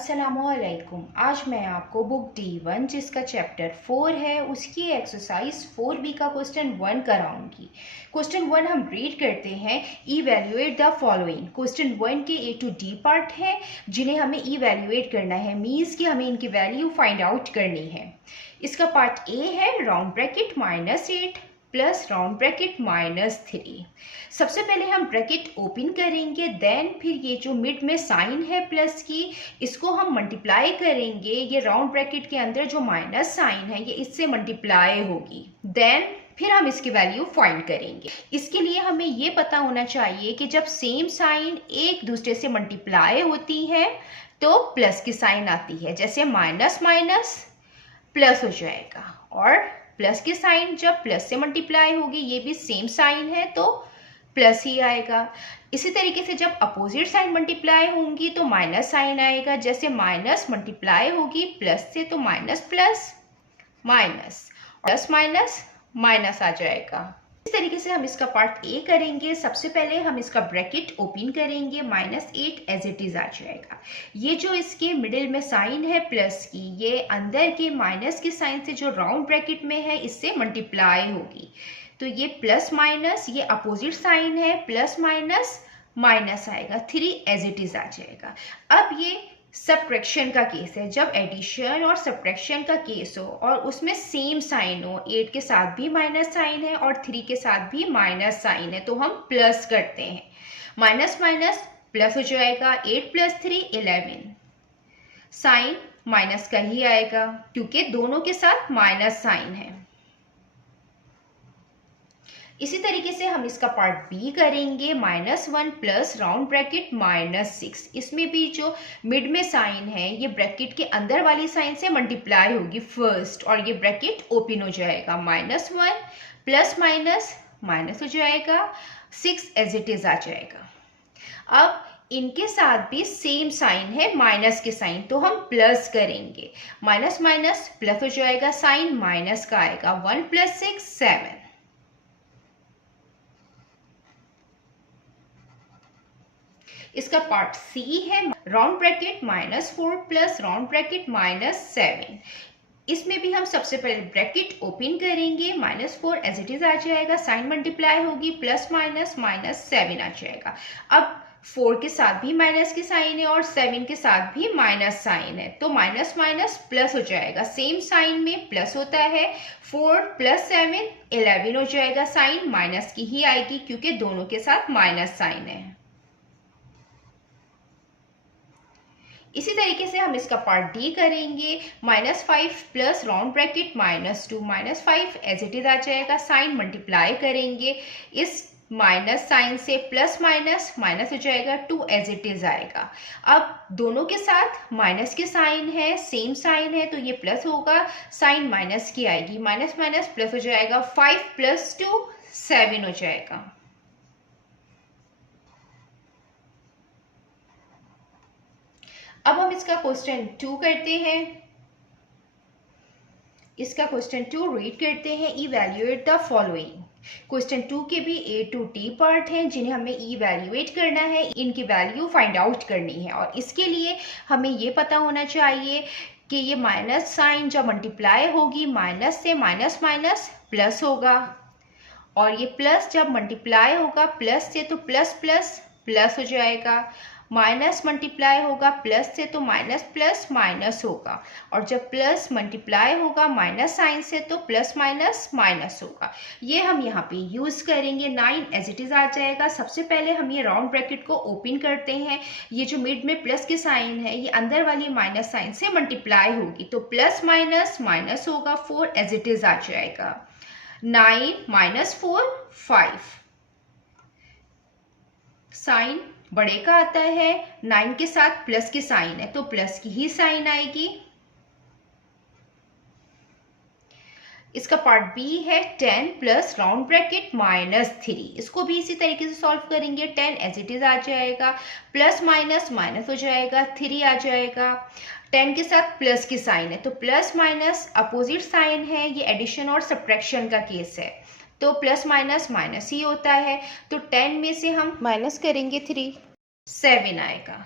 अस्सलामुअलैकुम। आज मैं आपको बुक D1 जिसका चैप्टर 4 है उसकी एक्सरसाइज 4B का क्वेश्चन 1 कराऊंगी। क्वेश्चन 1 हम रीड करते हैं। Evaluate the following. क्वेश्चन 1 के A to D पार्ट है जिन्हें हमें इवैल्यूएट करना है, मीन्स कि हमें इनकी वैल्यू फाइंड आउट करनी है। इसका पार्ट A है round bracket -8 plus round bracket -3। सबसे पहले हम ब्रैकेट ओपन करेंगे, देन फिर ये जो मिड में साइन है प्लस की, इसको हम मल्टीप्लाई करेंगे। ये राउंड ब्रैकेट के अंदर जो माइनस साइन है ये इससे मल्टीप्लाई होगी, देन फिर हम इसकी वैल्यू फाइंड करेंगे। इसके लिए हमें ये पता होना चाहिए कि जब सेम साइन एक दूसरे से मल्टीप्लाई होती है तो प्लस की साइन आती है, जैसे माइनस माइनस प्लस हो जाएगा, और प्लस की साइन जब प्लस से मल्टीप्लाई होगी, ये भी सेम साइन है तो प्लस ही आएगा। इसी तरीके से जब अपोजिट साइन मल्टीप्लाई होंगी तो माइनस साइन आएगा, जैसे माइनस मल्टीप्लाई होगी प्लस से तो minus plus minus, plus minus minus आ जाएगा। इस तरीके से हम इसका पार्ट ए करेंगे। सबसे पहले हम इसका ब्रैकेट ओपन करेंगे, -8 एज इट इज आ जाएगा। ये जो इसके मिडिल में साइन है प्लस की, ये अंदर के माइनस की साइन से जो राउंड ब्रैकेट में है इससे मल्टीप्लाई होगी, तो ये प्लस माइनस, ये अपोजिट साइन है, प्लस माइनस माइनस आएगा, 3 एज इट इज आ जाएगा। अब ये सब्ट्रैक्शन का केस है, जब एडिशन और सब्ट्रैक्शन का केस हो और उसमें सेम साइन हो, 8 के साथ भी माइनस साइन है और 3 के साथ भी माइनस साइन है, तो हम प्लस करते हैं। माइनस माइनस प्लस हो जाएगा, 8 + 3 11। साइन माइनस का ही आएगा क्योंकि दोनों के साथ माइनस साइन है। इसी तरीके से हम इसका पार्ट बी करेंगे, -1 प्लस राउंड ब्रैकेट -6। इसमें भी जो मिड में साइन है ये ब्रैकेट के अंदर वाली साइन से मल्टीप्लाई होगी फर्स्ट, और ये ब्रैकेट ओपन हो जाएगा। -1 प्लस माइनस माइनस हो जाएगा, 6 एज इट इज आ जाएगा। अब इनके साथ भी सेम साइन है माइनस के साइन, तो हम प्लस करेंगे। माइनस माइनस प्लस हो जाएगा, साइन माइनस का आएगा, 1 + 6 7। इसका पार्ट सी है round bracket -4 plus round bracket -7। इसमें भी हम सबसे पहले ब्रैकेट ओपन करेंगे, -4 एज इट इज आ जाएगा, साइन मल्टीप्लाई होगी, प्लस माइनस -7 आ जाएगा। अब 4 के साथ भी माइनस की साइन है और 7 के साथ भी माइनस साइन है, तो माइनस माइनस प्लस हो जाएगा, सेम साइन में प्लस होता है। 4 + 7 11 हो जाएगा, साइन माइनस की ही आएगी क्योंकि दोनों के साथ माइनस साइन है। इसी तरीके से हम इसका पार्ट डी करेंगे, -5 plus round bracket -2, -5 as it is आ जाएगा, साइन मल्टीप्लाई करेंगे, इस माइनस साइन से प्लस माइनस माइनस हो जाएगा, 2 एज इट इज आएगा। अब दोनों के साथ माइनस की साइन है, सेम साइन है, तो ये प्लस होगा, साइन माइनस की आएगी, माइनस माइनस प्लस हो जाएगा, 5 + 2 7 हो जाएगा। अब हम इसका क्वेश्चन 2 करते हैं। इसका क्वेश्चन 2 रीड करते हैं। Evaluate the following. क्वेश्चन 2 के भी A to D पार्ट हैं जिन्हें हमें इवैल्यूएट करना है, इनकी वैल्यू फाइंड आउट करनी है, और इसके लिए हमें ये पता होना चाहिए कि ये माइनस साइन जब मल्टीप्लाई होगी माइनस से, माइनस माइनस प्लस होगा, और ये प्लस जब मल्टीप्लाई होगा प्लस से तो प्लस प्लस प्लस हो जाएगा, माइनस मल्टीप्लाई होगा प्लस से तो माइनस प्लस माइनस होगा, और जब प्लस मल्टीप्लाई होगा माइनस साइन से तो प्लस माइनस माइनस होगा। ये हम यहाँ पे यूज़ करेंगे, 9 एज इट इज़ आ जाएगा। सबसे पहले हम ये राउंड ब्रैकेट को ओपन करते हैं। ये जो मिड में प्लस की साइन है ये अंदर वाली माइनस साइन से मल्टीप्लाई होगी, तो प्लस माइनस माइनस होगा, 4 एज इट इज़ आ जाएगा। 9 - 4 5, साइन बड़े का आता है, 9 के साथ प्लस की साइन है तो प्लस की ही साइन आएगी। इसका पार्ट बी है 10 प्लस राउंड ब्रैकेट -3। इसको भी इसी तरीके से सॉल्व करेंगे, 10 एज इट इज आ जाएगा, प्लस माइनस माइनस हो जाएगा, 3 आ जाएगा। 10 के साथ प्लस की साइन है तो प्लस माइनस अपोजिट साइन है, ये एडिशन और सब्ट्रैक्शन का केस है, तो प्लस माइनस माइनस ही होता है, तो 10 में से हम माइनस करेंगे 3, 7 आएगा।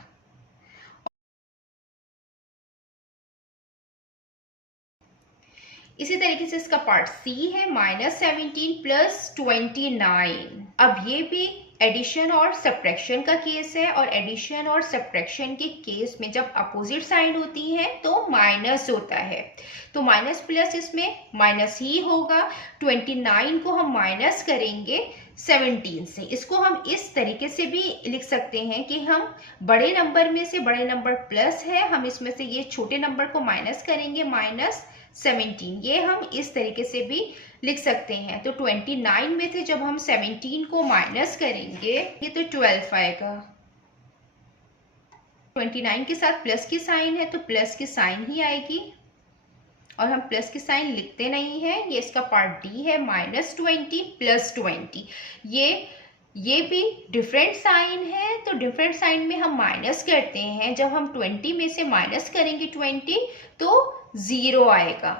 इसी तरीके से इसका पार्ट सी है -17 + 29। अब ये भी एडिशन और सब्ट्रैक्शन का केस है, और एडिशन और सब्ट्रैक्शन के केस में जब अपोजिट साइन होती है तो माइनस होता है, तो माइनस प्लस इसमें माइनस ही होगा। 29 को हम माइनस करेंगे 17 से। इसको हम इस तरीके से भी लिख सकते हैं कि हम बड़े नंबर में से, बड़े नंबर प्लस है, हम इसमें से ये छोटे नंबर को माइनस करेंगे -17। ये हम इस तरीके से भी लिख सकते हैं। तो 29 में से जब हम 17 को माइनस करेंगे ये तो 12 आएगा। 29 के साथ प्लस की साइन है तो प्लस की साइन ही आएगी, और हम प्लस की साइन लिखते नहीं हैं। ये इसका पार्ट डी है -20 + 20। ये भी डिफरेंट साइन है, तो डिफरेंट साइन में हम माइनस करते हैं। जब हम 20 में से माइनस करेंगे 20 तो 0 आएगा।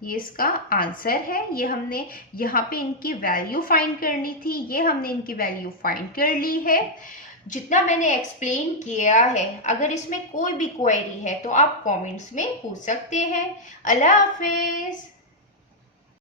ये इसका आंसर है। ये हमने यहाँ पे इनकी वैल्यू फाइंड करनी थी, ये हमने इनकी वैल्यू फाइंड कर ली है। जितना मैंने एक्सप्लेन किया है, अगर इसमें कोई भी क्वेरी है तो आप कमेंट्स में पूछ सकते हैं। अल्लाह हाफिज।